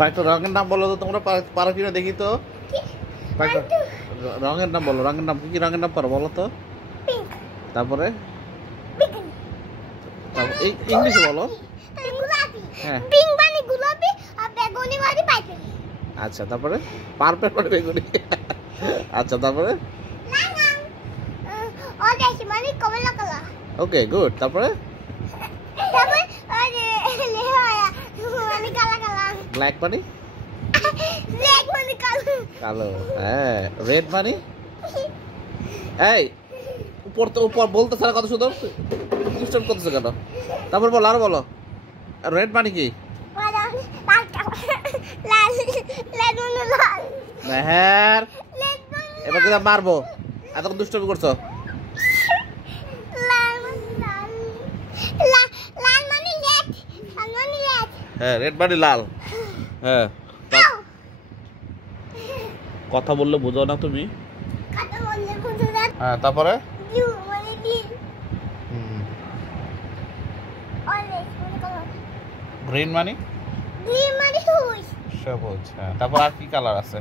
কয়েকটা রঙের নাম বলো তো তোমরা, পারো কিনা দেখি তো। রঙের নাম বলো, রঙের নাম কি কি রঙের নাম পারো বলো তো। তারপরে ইংলিশে বলো। হ্যাঁ আচ্ছা, তারপরে পার্পল মানে বেগুনি। আচ্ছা, তারপরে ওকে গুড। তারপরে ব্ল্যাক মানে কালো। হ্যাঁ রেড মানে এই উপর তো উপর বলতে সারা কথা শুধু ডিস্টার্ব করতেছে কেন? তারপর বলো, আরো বলো। রেড মানে কি? মেহের এবার কিন্তু মারবো, এতক্ষণ দুষ্টামি করছো। হ্যাঁ রেড মানে লাল। হ্যাঁ কথা বললে বোঝো না তুমি। হ্যাঁ তারপরে গ্রিন মানে সবুজ। হ্যাঁ তারপর আর কি কালার আছে?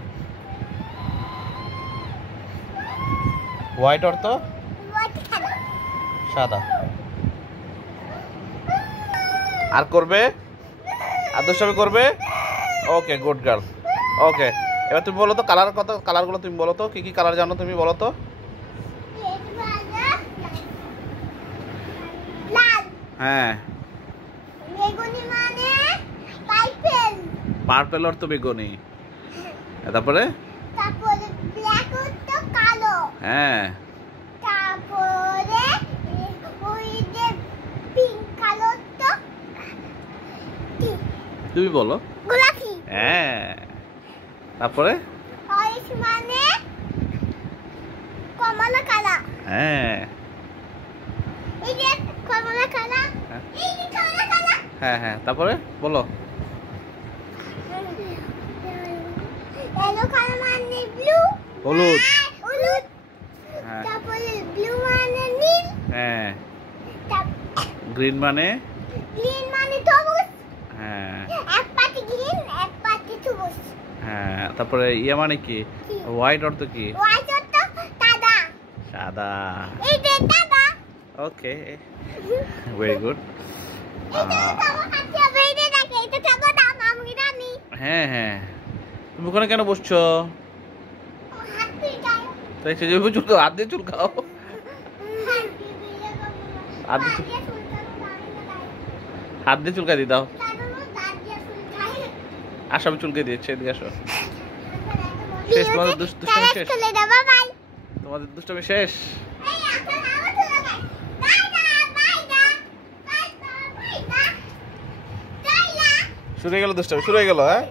হোয়াইট অর্থ সাদা। আর করবে, আদর্শভাবে করবে। Okay good girl. ওকে এবার তুমি বলো তো কালার কত, কালারগুলো তুমি বলো তো, কি কি কালার জানো তুমি বলো তো। হ্যাঁ পার্পল অর্থ বেগুনি। তারপরে হ্যাঁ তুমি বলো। হ্যাঁ তারপরে হ্যাঁ হ্যাঁ হ্যাঁ তারপরে বলো। হলুদ। হ্যাঁ গ্রিন মানে হ্যাঁ হ্যাঁ তারপরে ইয়ে মানে কি? হোয়াইট অর্থ কি? সাদা। Okay very good. হ্যাঁ হ্যাঁ তুমি ওখানে কেন বসছো? তাই সেজন্য চুলকাও, হাত দিয়ে চুলকাও। হাত দিয়ে চুলকা দিয়ে দাও। আসো আমি চুলকে দিয়েছি, এদিকে আসো। শেষ তোমাদের দুষ্টমি শেষ, তোমাদের দুষ্টমি শেষ। শুরু হয়ে গেল দুষ্টমি, শুরু হয়ে গেল। হ্যাঁ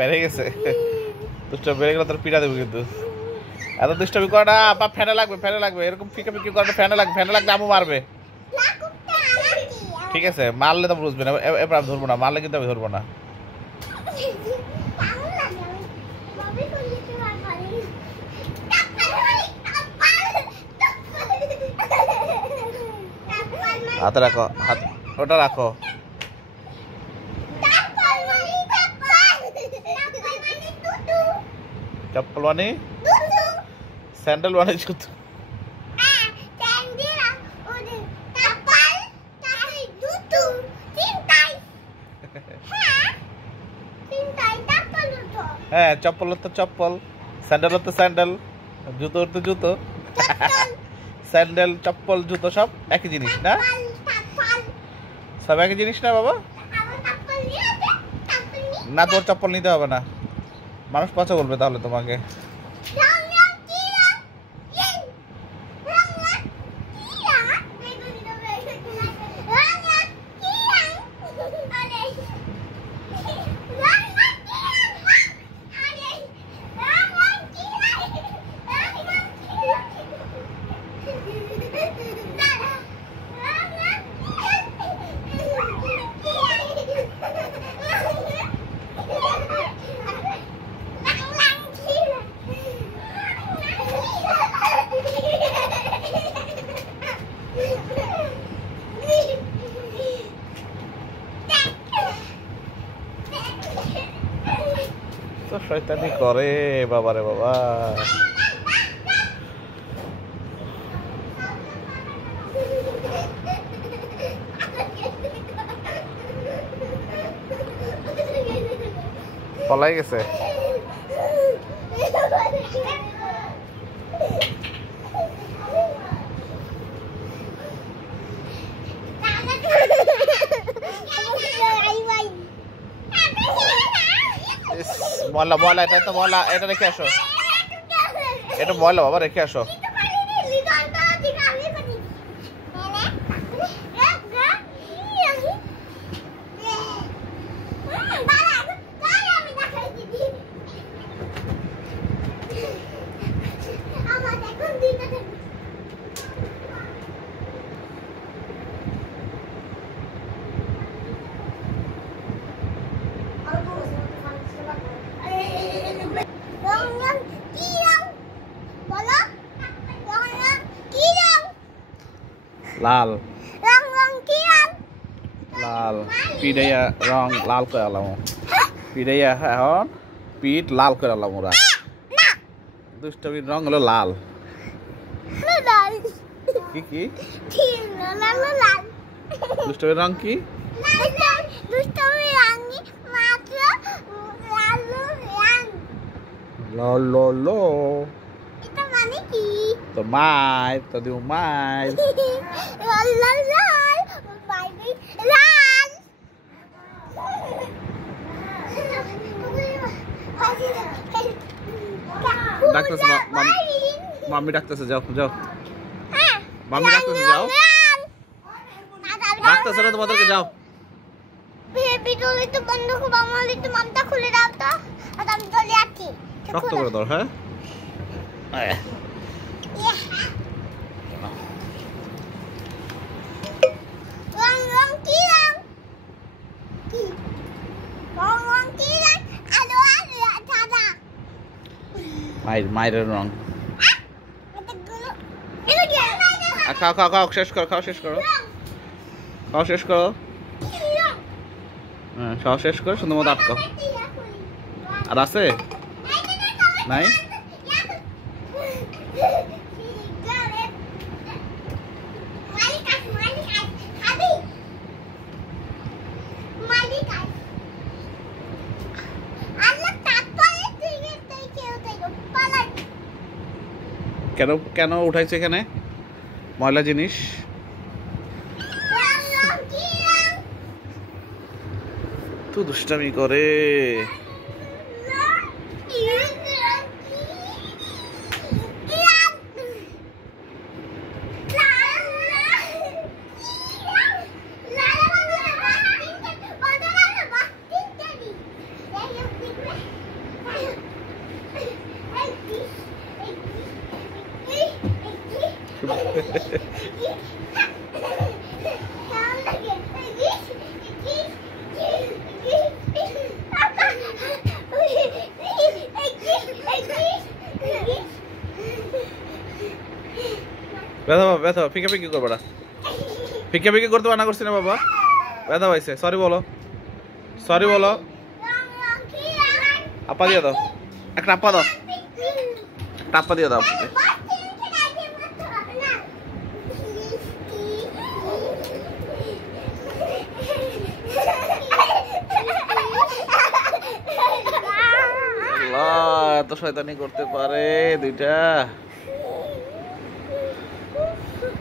বেড়ে গেছে বেড়ে গেলে তোর পিঠা দেবো কিন্তু এত দুষ্টামি করে না বাপ ফ্যানে লাগবে এরকম ফিকা ফিকি করে ফ্যানে লাগবে আমু মারবে ঠিক আছে মারলে তো বুঝবে না এবার আমি ধরবো না মারলে কিন্তু আমি ধরবো না হাতে রাখো হাত ওটা রাখো चप्पल वानी सैंडल वानी जूते चप्पल तो चप्पल सैंडल तो सैंडल जूतो तो जूतो सैंडल चप्पल जूतो सब एक ही जिनिस ना सब एक ही जिनिस ना बाबा ना তোর চপ্পল নিতে হবে না মানুষ পচা বলবে তাহলে তোমাকে তো শয়তানি করে বাবারে বাবা পলাই গেছে ময়লা ময়লা এটা তো ময়লা এটা রেখে আসো এটা ময়লা বাবা রেখে আসো লাল লাল পিড়াইয়া রং লাল করে আলাম পিড়াইয়া এখন পিঠ লাল করে আলাম ওরা দুষ্টমির রং হলো লাল কি কি দুষ্টমির রং কি লাল লাল তো মাই তো দিও মাই ডাকতেছে মাম্মি ডাকতেছে যাও যাও মাম্মি ডাকতেছে যাও ডাকতেছে না তোমাদেরকে যাও ভিডিওটা বন্ধ করো আমার একটু মামটা খুলে দাও তো আর আমি চলে আসছি শক্ত করে দাও হ্যাঁ মায়ের রং খাও খাও খাও শেষ করো খাও শেষ করো খাও শেষ করো হ্যাঁ খাও শেষ করো সুন্দর মতো আটকাও আর আছে নাই কেন কেন উঠাইছে এখানে ময়লা জিনিস? তো দুষ্টামি করে। ব্যথা ফিকা ফিকি করবে না, ফিকা ফিকি করতে মানা করছি না বাবা, ব্যথা পাইছে। সরি বলো, সরি বলো। আপা দিয়ে দাও, একটা আপা দাও, একটা আপা দিয়ে দাও। এত শয়তানি করতে পারে দুইটা,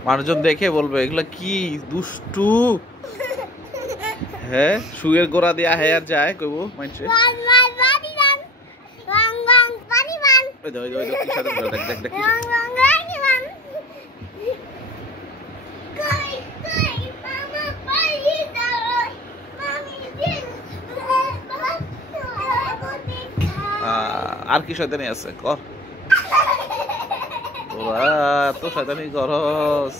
মানুষজন দেখে বলবে এগুলা কি দুষ্টু। হ্যাঁ, শুয়ের গোড়া দিয়া হেয়ার যায় কইব মাইনছে। আর কি শয়তানি আছে কর, তোরা এত শয়তানি করস।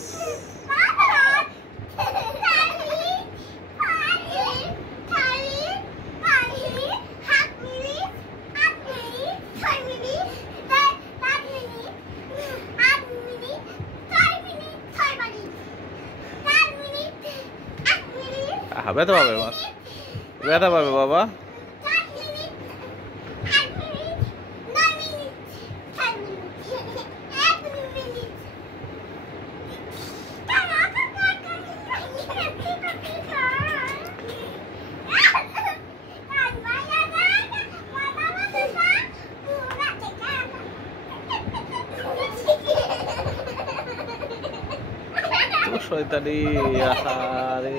ব্যথা পাবে, ব্যথা পাবে বাবা। শয়তানি আহারে,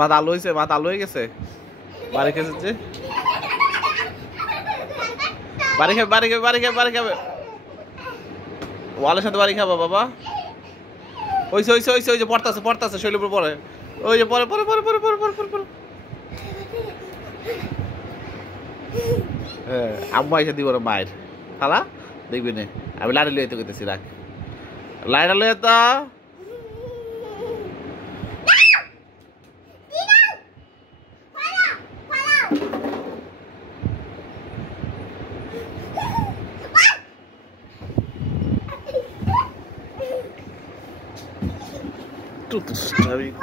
মাথা আলো হয়েছে, মাথা আলো হয়ে গেছে, বাড়ি খেয়েছে, বাড়ি খাবে, বাড়ি খাবে, বাড়ি খাবে, বাড়ি খাবে, ওয়ালের সাথে বাড়ি খাবা বাবা। ওইসে ওইসে ওইসে ওই যে পড়তাছে, পড়তাছে শৈলের উপর পড়ে, ওই যে পরে পরে পরে পরে পরে পরে পরে পরে। হ্যাঁ, আম্মা এসে দিব না মায়ের খালা, দেখবি না আমি লাড়ি লইতে কইতেছি, রাখ লাইটা লইয়া তো।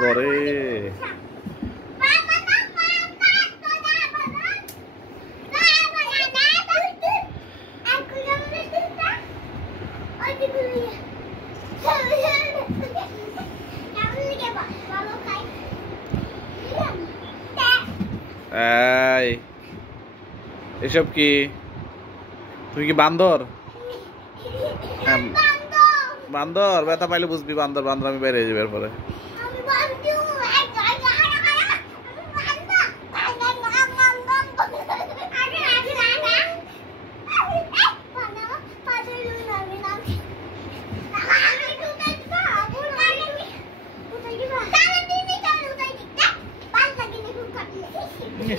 করে এসব কি? তুমি কি বান্দর? বান্দর ব্যথা পাইলে বুঝবি বান্দর, বান্দর আমি বেরিয়ে যাবে এরপরে। ওকে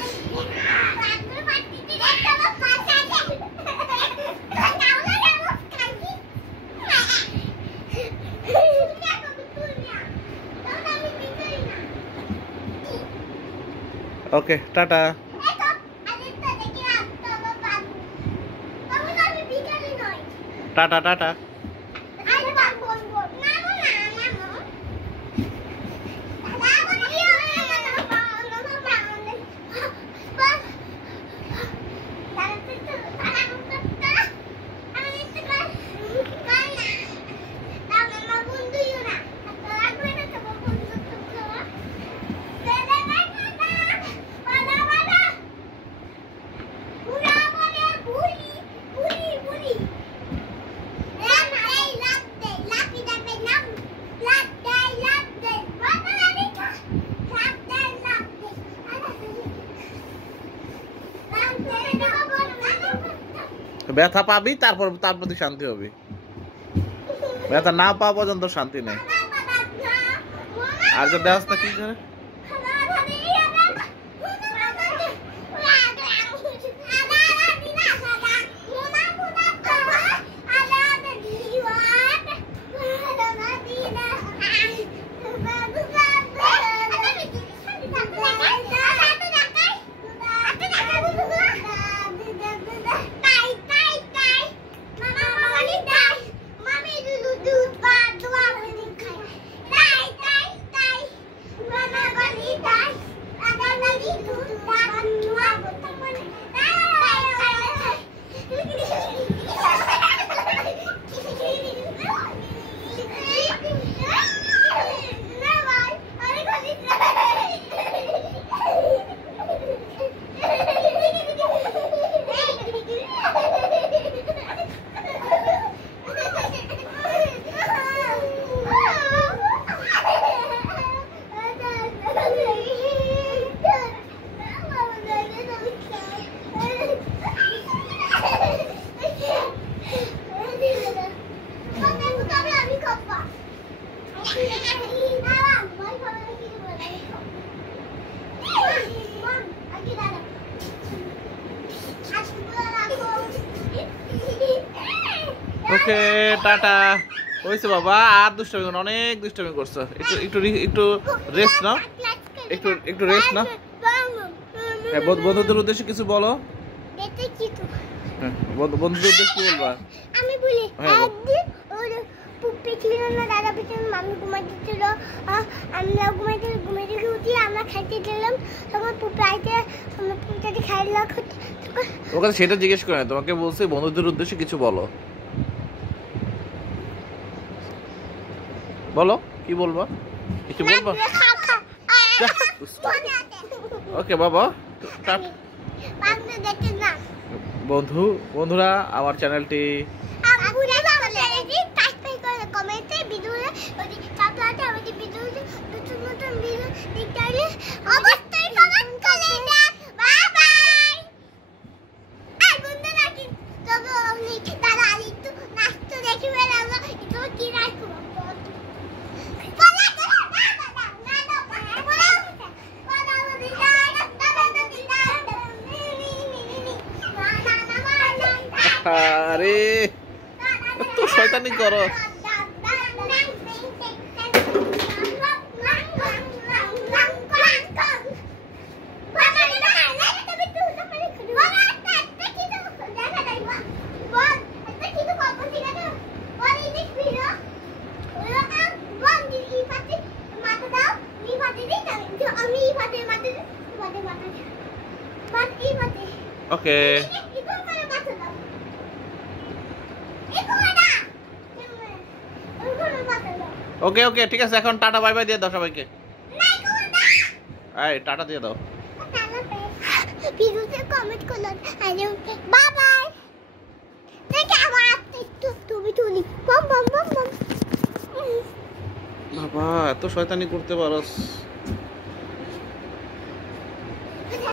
টাটা। Tata tata. ব্যথা পাবি তারপর তার প্রতি শান্তি হবে। ব্যথা না পাওয়া পর্যন্ত শান্তি নেই। আর যে দেওয়াস না কি করে ওকে টাটা। হয়েছে বাবা, আর দুষ্টামি করো, অনেক দুষ্টামি করছো। একটু একটু একটু রেস্ট নাও, একটু একটু রেস্ট নাও। হ্যাঁ, বন্ধুদের উদ্দেশ্যে কিছু বলো। বন্ধুদের উদ্দেশ্যে কি বলবা? আমি বলি একদিন ওর পুপি ছিল না, দাদা পিছনে মামি ঘুমাইতে ছিল, আমরা ঘুমাইতে উঠি, আমরা খাইতে গেলাম, তখন পুপি আইতে আমরা পুপিটাকে খাইলাম। তোমার কাছে সেটা জিজ্ঞেস করে না, তোমাকে বলছি বন্ধুদের উদ্দেশ্যে কিছু বলো। বলো কি বলবা, কিছু বলবা? ওকে বাবা। বন্ধুরা আমার চ্যানেলটি আরে তো শয়তানি করো। ওকে ওকে ওকে ঠিক আছে, এখন টাটা বাই বাই দিয়ে দাও সবাইকে। এই টাটা দিয়ে দাও। ভিডিওতে কমেন্ট করুন। Bye bye. দেখে আবার একটু তুমি তুলি। বম বম বম বম। বাবা এত শয়তানি করতে পারোস।